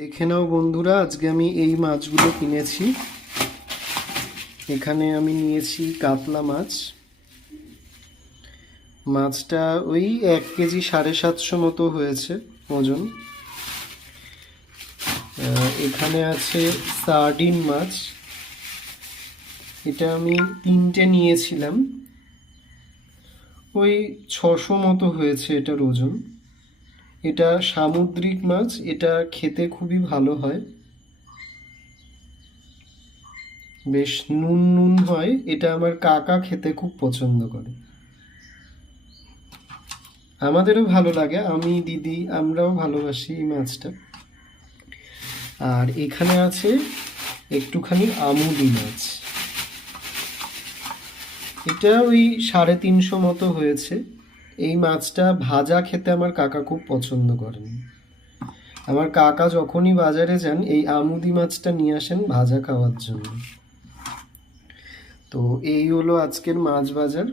দেখে নাও বন্ধুরা, আজকে আমি এই মাছগুলো কিনেছি। এখানে আমি নিয়েছি কাতলা মাছ। মাছটা ওই 1 কেজি 750 মতো হয়েছে ওজন। এখানে আছে সার্ডিন মাছ, এটা আমি 3টে নিয়েছিলাম, ওই 600 মতো হয়েছে এটার ওজন। এটা সামুদ্রিক মাছ, এটা খেতে খুবই ভালো হয়, বেশ নুন নুন হয়। এটা আমার কাকা খেতে খুব পছন্দ করে, আমাদেরও ভালো লাগে, আমি দিদি আমরাও ভালোবাসি এই মাছটা। আর এখানে আছে একটুখানি আমুদি মাছ, এটা ওই 350 মতো হয়েছে। এই মাছটা ভাজা খেতে আমার কাকা খুব পছন্দ করেন। আমার কাকা যখনই বাজারে যান এই আমুদি মাছটা নিয়ে আসেন ভাজা খাওয়ার জন্য। তো এই হলো আজকের মাছ বাজার।